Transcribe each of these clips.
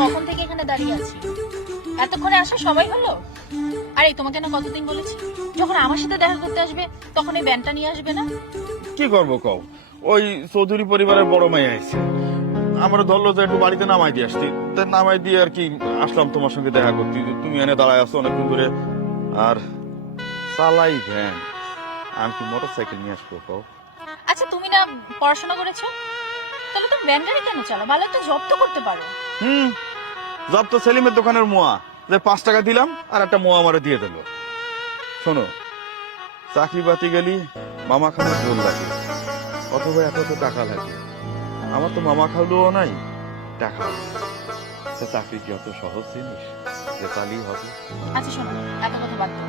কখন থেকে এখানে দাঁড়িয়ে আছি, এতক্ষণে আসা সবাই হলো। আরে তোমাকে না কতদিন বলেছি, যখন আমার সাথে দেখা করতে আসবে তখন এই ব্যানটা নিয়ে আসবে না। কি করবো কও, ওই চৌধুরী পরিবারের বড় মেয়ে আইছে, আমার ধরলো যে একটু বাড়িতে নামাই দিয়ে আসছি, তা নামাই দিয়ে আর কি আসলাম তোমার সঙ্গে দেখা করতে। তুমি এনে দাঁড়ায় আছো অনেকক্ষণ ধরে, আর চালাই ভ্যান, আমি কি মোটর সাইকেল নিয়ে আসবো কও? আচ্ছা তুমি না পড়াশোনা করেছো, তাহলে তুমি ব্যান গাড়ি কেন চালাও? ভালো একটা জব তো করতে পারো। জব তো সেলিমের দোকানের মোয়া, যে 5 টাকা দিলাম আর একটা মোয়া আমারে দিয়ে দিল। শোনো, চাকরি বাতি গেলি মামা খালুর জোর লাগে, অথবা এত তো টাকা লাগে। আমার তো মামা খালুও নাই, টাকা চাকরি কি অত সহজ জিনিস যে পালি হবে? আচ্ছা শোনো, এত কথা বাদ দাও।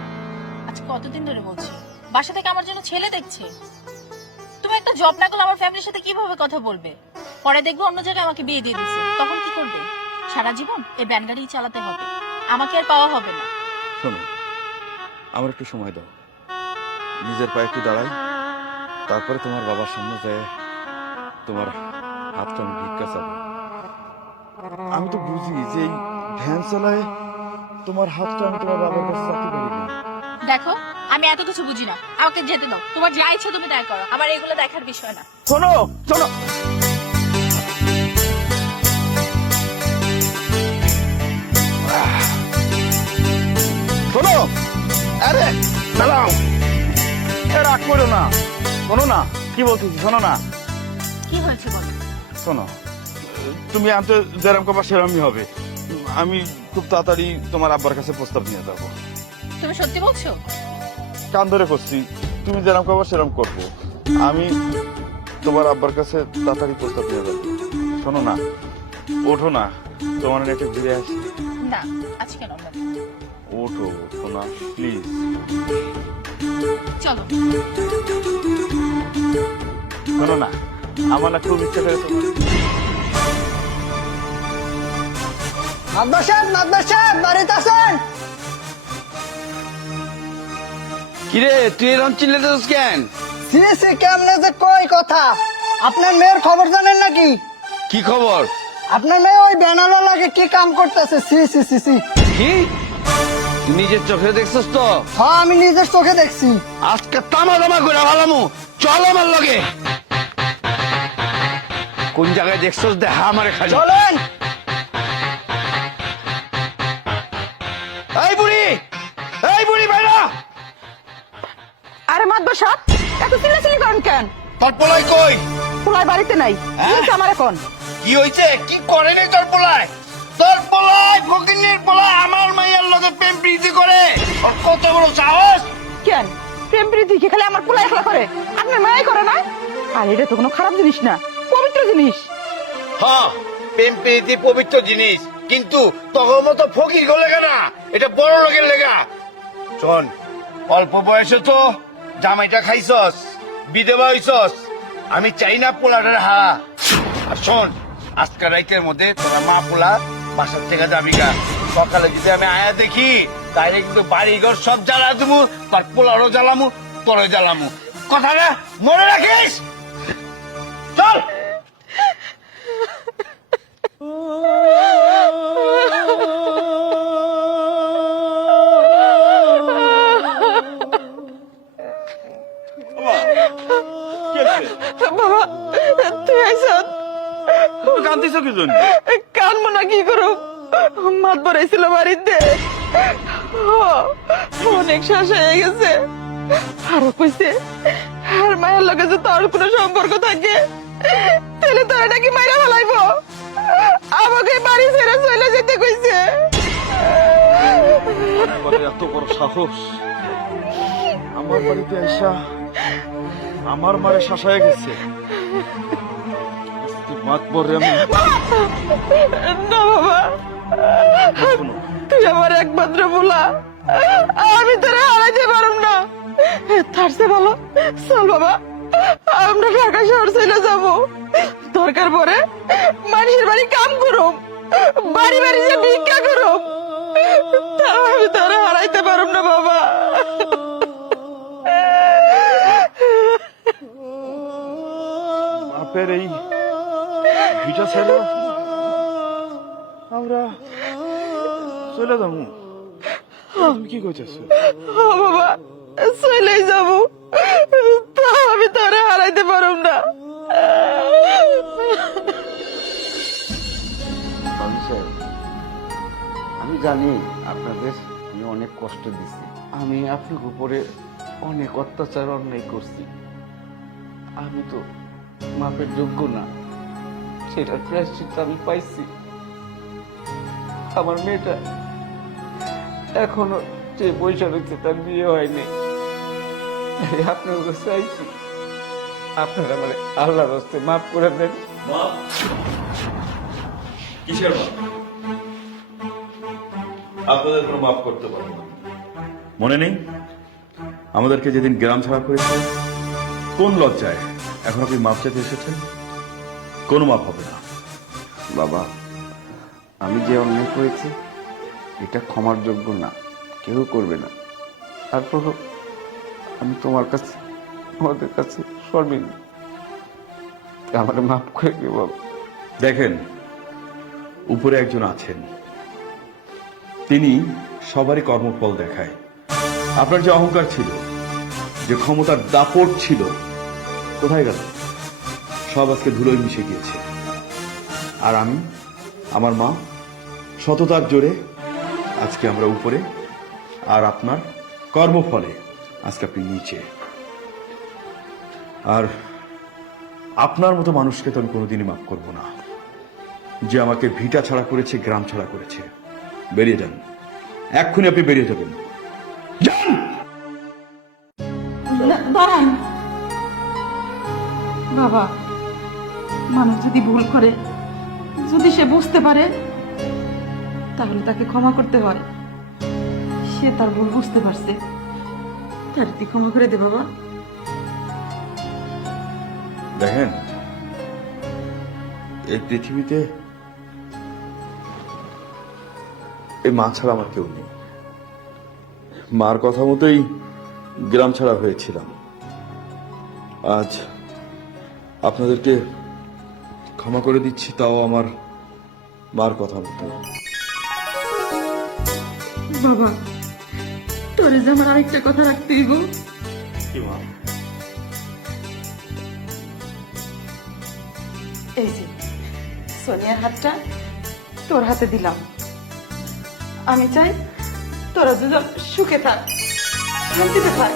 আচ্ছা কতদিন ধরে বলছি বাসা থেকে আমার জন্য ছেলে দেখছে, তুমি একটা জব না করলে আমার ফ্যামিলির সাথে কিভাবে কথা বলবে? পরে দেখবো অন্য জায়গায় আমাকে বিয়ে দিয়ে দিচ্ছে, তখন কি করবে? সারা জীবন এই ব্যান গাড়ি চালাতে হবে, আমাকে আর পাওয়া হবে না। শোনো, আমার একটু সময় দাও, নিজের পায়ে একটু দাঁড়াই, তারপরে তোমার বাবার সামনে যায় তোমার হাতটা আমি ভিক্ষা চাবো। আমি তো বুঝি যে এই ভ্যান চালায় তোমার হাতটা আমি তোমার বাবার কাছে চাইতে পারি না। দেখো আমি এত কিছু বুঝি না, আমাকে যেতে দাও, তোমার যা ইচ্ছা তুমি তাই করো, আমার এগুলো দেখার বিষয় না। শোনো শোনো, শোনো, আরে দাঁড়াও, রাগ করো না, শোনো না কি বলতেছি, শোনো না। কি হয়েছে বলো? শোনো, তুমি আনতে যেরকম কবা সেরকমই হবে। আমি খুব তাড়াতাড়ি তোমার আব্বার কাছে প্রস্তাব নিয়ে যাবো। তুমি সত্যি বলছো? কান ধরে করছি, তুমি যেরকম কবা সেরকম করবো। আমি তোমার আব্বার কাছে তাড়াতাড়ি প্রস্তাব নিয়ে যাবো। শোনো না, ওঠো না, তোমার একটু ঘুরে আসি। না আজকে নয়, ওঠো সোনা প্লিজ। চলো। শোনো না, আমার না খুব ইচ্ছা করে তোমার। মাদবর সাহেব বাড়িতে আছেন? কিরে তুই এরকম চিল্লাতেছিস কেন? সিএসি কেমনে যে কই কথা, আপনার মেয়ের খবর জানেন নাকি? কি খবর? আপনার মেয়ে ওই ব্যানার লাগে কি কাম করতেছে? CC CC. কি তুই নিজের চোখে দেখছিস তো? হ্যাঁ আমি নিজের চোখে দেখছি। আজকে তামা তামা করে ভালামু, চল আমার লগে। কোন জায়গায় দেখছিস দেখা আমারে খালি। চলেন। এই বুড়ি, এই বুড়ি বাইরা। আরে মাদবর সাহেব এত চিল্লাচিল্লি করেন কেন? তোর পোলাই কই? পোলাই বাড়িতে নাই, কি হয়েছে আমার এখন? কি হইছে? কি করে নাই তোর পোলাই? তোর পোলাই ফকিন্নির পোলাই আমার মাইয়ার লগে প্রেম প্রীতি করে, ওর কত বড় সাহস! কেন প্রেম প্রীতি কি খালি আমার পোলাই খেলা করে, আপনার মাই করে না? আর এটা তো কোনো খারাপ জিনিস না, পবিত্র জিনিস। হ্যাঁ প্রেম প্রীতি পবিত্র জিনিস, কিন্তু তখন মতো ফকির গো লেগা না, এটা বড় লোকের লেগা। শোন, অল্প বয়সে তো জামাইটা খাইছস, বিধবা হইছস, আমি চাই না পোলাটার হারা। আর শোন, আজকাল রাইতের মধ্যে তোরা মা পোলা বাসার থেকে যাবি গা। সকালে যদি আমি আয়া দেখি তাইলে কিন্তু বাড়ি ঘর সব জ্বালা দেবো, তার পোলারও জ্বালামু, তোরও জ্বালামু। কথাটা মনে রাখিস, চল। বাবা তুই আইস, তুমি কান্দিছ কি জন্য? কানবো না কি করো, মাতবর আইছিল বাড়িতে, অনেক শ্বাস হয়ে গেছে, আরো কইছে আর মায়ের লগে যে তোর কোনো সম্পর্ক থাকে তাহলে তোর নাকি মাইরা ফেলাইবো, আমাকে বাড়ি ছেড়ে চলে যেতে কইছে। এত বড় সাহস আমার বাড়িতে আইসা আমার মারে শাসায় গেছে। মাতবরে আমি না বাবা, শোনো, তুই আমার একমাত্র বোলা, আমি তোরা হারাইতে পারুম না। তার চেয়ে ভালো চল বাবা আমরা ঢাকা শহর চলে যাব, দরকার পরে মানুষের বাড়ি কাম করুম, বাড়ি বাড়ি যে ভিক্ষা করুম, তাও আমি তোরা হারাইতে পারুম না বাবা। বাপের এই ভিটা ছেলে আমরা চলে যাবো? তুমি কি কইতেছো? ও বাবা, চলেই যাবো, তা আমি তোরে হারাইতে পারব না। বাবু সাহেব, আমি জানি আপনাদের আমি অনেক কষ্ট দিছি, আমি আপনার উপরে অনেক অত্যাচার অন্যায় করছি, আমি তো মাপের যোগ্য না, সেটার প্রায়শ্চিত্ত আমি পাইছি। আমার মেয়েটা এখনো যে পয়সা রয়েছে তার বিয়ে হয়নি, তাই আপনার কাছে চাইছি আপনারা মানে আল্লাহর হস্তে মাফ করে দেন। কিসের মাপ? আপনাদের কোনো মাফ করতে পারবো না। মনে নেই আমাদেরকে যেদিন গ্রাম ছাড়া করেছে, কোন লজ্জায় এখন আপনি মাপ চাইতে এসেছেন? কোনো মাপ হবে না। বাবা, আমি যে অন্যায় করেছি এটা ক্ষমার যোগ্য না, কেউ করবে না। তারপরও আমি তোমার কাছে, আমাদের কাছে শর্মিল, আমার মাফ করে দিও বাবা। দেখেন, উপরে একজন আছেন, তিনি সবারই কর্মফল দেখায়। আপনার যে অহংকার ছিল, যে ক্ষমতার দাপট ছিল, কোথায় গেল? সব আজকে ধুলোয় মিশে গিয়েছে। আর আমি, আমার মা, সততার জোরে আজকে আমরা উপরে, আর আপনার কর্মফলে আজকে আপনি নিচে। আর আপনার মতো মানুষকে তো আমি কোনোদিনই মাফ করব না, যে আমাকে ভিটা ছাড়া করেছে, গ্রাম ছাড়া করেছে। বেরিয়ে যান, এক্ষুনি আপনি বেরিয়ে যাবেন। যান! দাঁড়ান বাবা, মানুষ যদি ভুল করে, যদি সে বুঝতে পারে, তাহলে তাকে ক্ষমা করতে হয়। সে তার ভুল বুঝতে পারছে, তার তুই ক্ষমা করে দে বাবা। দেখেন, এই পৃথিবীতে এই মা ছাড়া আমার কেউ নেই। মার কথা মতোই গ্রাম ছাড়া হয়েছিলাম। আজ আপনাদেরকে ক্ষমা করে দিচ্ছি, তাও আমার মার কথা মতো। বাবা, তোরে যে আমার আরেকটা কথা রাখতে হইব। কি মা? এই যে সোনিয়ার হাতটা তোর হাতে দিলাম। আমি চাই তোরা দুজন সুখে থাক, শান্তিতে থাক।